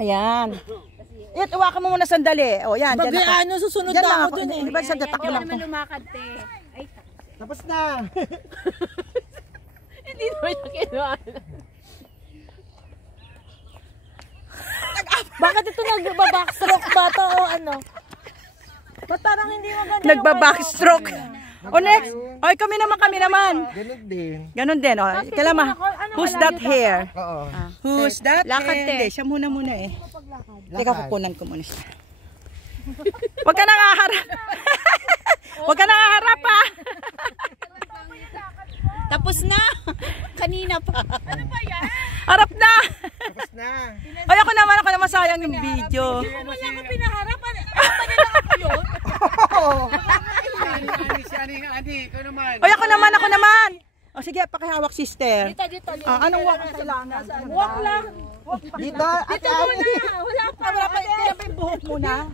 Ayan. Iwakan mo muna sandali. O yan. Ano, susunod na ako dun eh. Di ba sa datak lang naman lumakad, te. Ay, Tapos na. hindi naman siya kinuha. Bakit ito nagbabackstroke ba to o ano? Ba't parang hindi maganda Nagbabackstroke. O next. Oy, kami naman. Ganun din. Ganon din. O. Kalama. Who's that hair? Oo. Who's that Lakad, hair? te. Hindi, siya muna eh. Teka, Lakad. kukunan ko muna siya. Huwag ka nangaharap. Huwag ka nangaharap ha. Tapos na. Kanina pa. Ano ba yan? Harap na. Tapos na. Ay, ako naman sayang yung video. Wala ko pinaharap. Ano pa nila ako yun? Ani, ikaw naman. Ay, ako naman. O sige, pakihawak sister. Dito. Anong walk ang kailangan? Walk lang. Dito, ate Ani. Wala pa. Kaya pa yung buhok muna.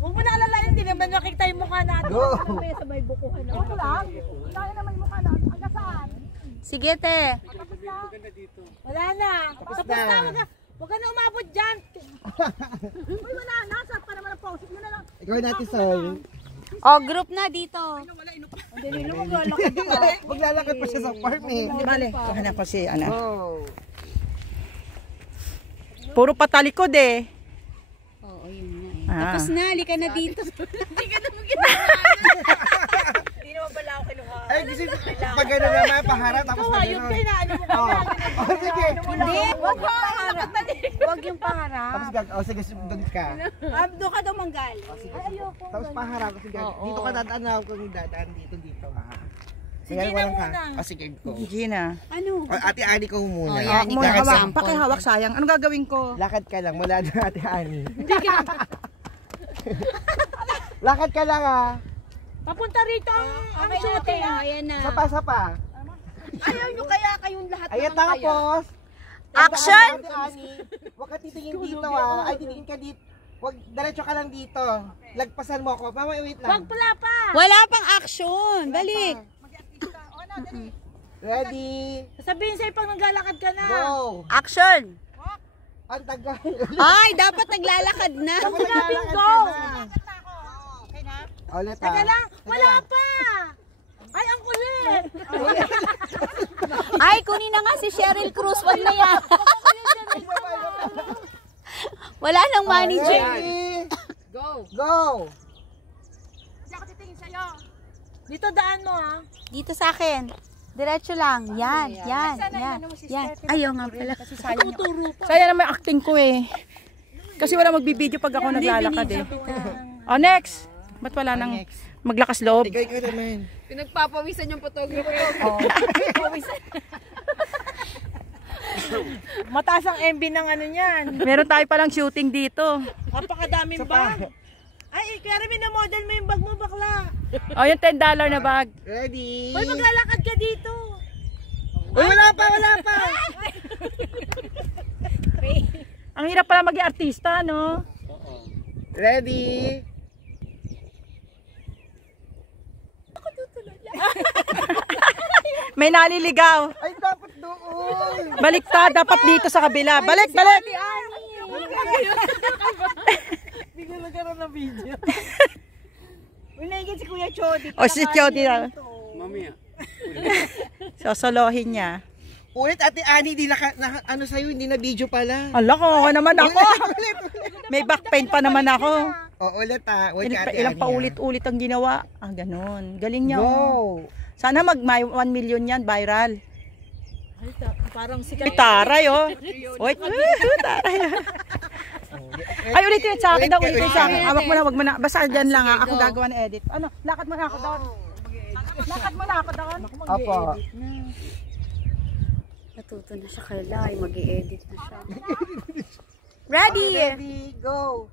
Huwag mo na alalayan, hindi naman nakikita yung mukha natin. Go. Sa may bukuhan. Huwag lang. Tayo naman yung mukha natin. Hanggang saan? Sige, te. Wala na. Tapos na. Huwag ka na umabot dyan. Uy, wala na. Saan pa naman ang pause? Yun na lang. Ikaw natin, Sol. O, group na dito. Maglalakad pa siya sa farm eh. Bale, hanap ko si ano. Oh. Puro patalikod eh. Oo, yun na eh. Ah. Tapos na, halika na dito. Hindi ka naman ginawa. Hindi naman pala ako kinuha. Ay, kasi pag gano'n naman, paharap, tapos Ikaw, na yung gano'n. kinaano mo ka. Oh, sige. Hindi, wag yung paharap. Wag yung paharap. Tapos sige, doon ka. Doon ka daw manggal. Tapos paharap, sige. Dito ka dadaan kung dadaan dito. Sige, Gina walang ka. muna. Sige, go. Gina. Ano? Ate Ani ko muna. Oh, yan. Muna Ikaw, hawak. example. Pakihawak sayang. Anong gagawin ko? Lakad ka lang, mula na Ate Ani. Lakad ka lang ah. Papunta rito ang shooting. Ayan na. Sapa. Ayaw nyo kaya kayong lahat Ayan tapos. Action! Ate Ani, huwag ka titingin dito ah. Ay, titingin ka dito. Huwag, diretso ka lang dito. Lagpasan mo ako. Mama, wait lang. Wag pala pa. Wala pang action. Balik. Ready? Sabihin sa'yo pag naglalakad ka na. Go! Action. Ang tagal. Ay, dapat naglalakad na. Dapat naglalakad go! ka na. Ulit ah. Teka lang, wala pa. Ay, ang kulit. Ay, kunin na nga si Cheryl Cruz. Wag na yan. Wala nang manager. Ready? Go. Go! Hindi ako titingin sa'yo. Dito daan mo ha. Dito sa akin. Diretso lang. Yan. Ayaw nga pala. Sayang naman yung acting ko eh. Kasi wala magbibideo pag ako naglalakad eh. O next! Ba't wala nang maglakas loob? Ikaw naman. Pinagpapawisan yung photographer. Mataas ang MB ng ano niyan. Meron tayo palang shooting dito. Napakadaming bag. Ay, kaya rin minamodel mo yung bag mo, bakla. O yung $10 na bag. Ready? Hoy, maglalakad ka dito. Uy, wala pa! Ang hirap pala maging artista, no? Ready? May naliligaw. Ay, dapat doon! Baliktad, dapat dito sa kabila. Balik! Bigla nagkaroon ng video. Uy, naigit si Kuya Chody. O si Chody na. Sosolohin niya. Ulit, Ate Ani, ano sa'yo, hindi na video pala. Ala ko, naman ako. May back pain pa naman ako. O, ulit ah. Wait, Ate Ilang Ani, paulit-ulit ang ginawa. Ah, ganun. Galing niya. Oh. Go! Sana mag 1 million yan, viral. Ay, parang sikat. Ay, taray, oh. Wait, taray. Ay, ulitin sa akin daw. Ulitin sa akin. Awak mo na, wag mo na. Basta dyan lang ha. Ako gagawa ng edit. Ano, lakad mo na ako doon. Lakad mo na ako doon. Apo. Natuto na siya kay Lai. Mag-i-edit na siya. Ready? Ready, go!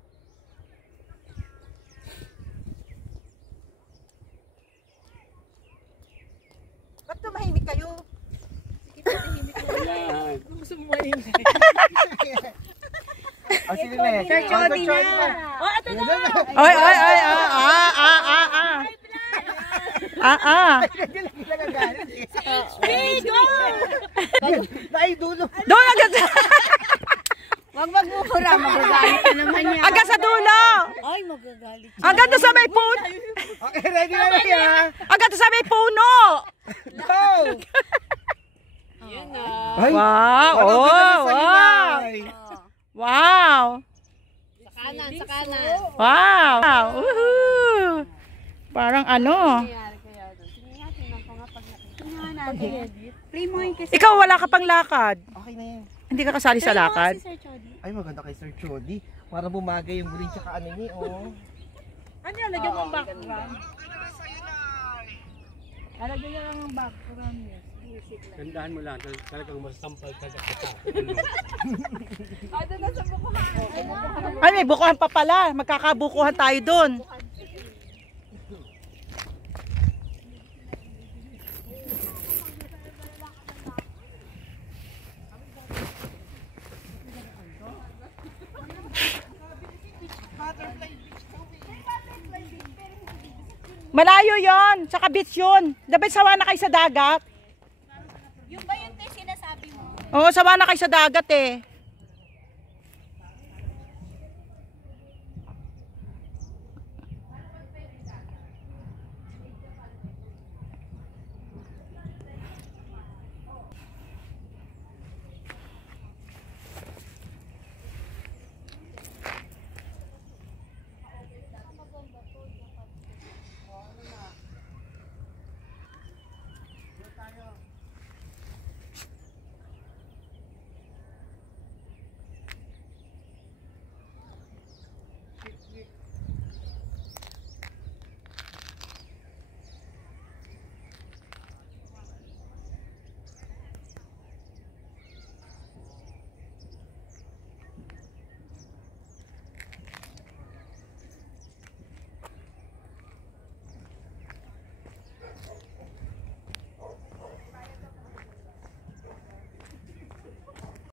Ba't tumahimik kayo? Gusto mo mahimik. O, sige na. Sir Chody na. Oh, ito na. Ay. Hey, go! Ay, dulo. Doon agad. Wag magmumura, magagalit na naman yan. Hanggang sa dulo. Ay, magagalit. Hanggang doon sa may puno. Okay, ready na rin ha? Hanggang doon sa may puno. Go! Yun na. Ay, Wow. parang Oh, bilang sa wow. hinay. Wow. Sa kanan, sa kanan. Wow. Woohoo. Parang ano. Play mo yun kasi. Ikaw wala ka pang lakad. Okay na yan. Hindi ka kasali sa lakad. Ay, maganda kay Sir Chody. Para bumagay yung buling tsaka ano niya, oh. Ano yan? Lagyan mo ang background. Lagyan niya lang ang background niya. Gandahan mo lang, talagang masasampal ka sa kata. Ay, may bukuhan pa pala. Magkakabukuhan tayo doon. Malayo yon, tsaka beach yun. Dapat sawa na kayo sa dagat. Yung ba yung sinasabi mo? Oo, sawa na kayo sa dagat eh.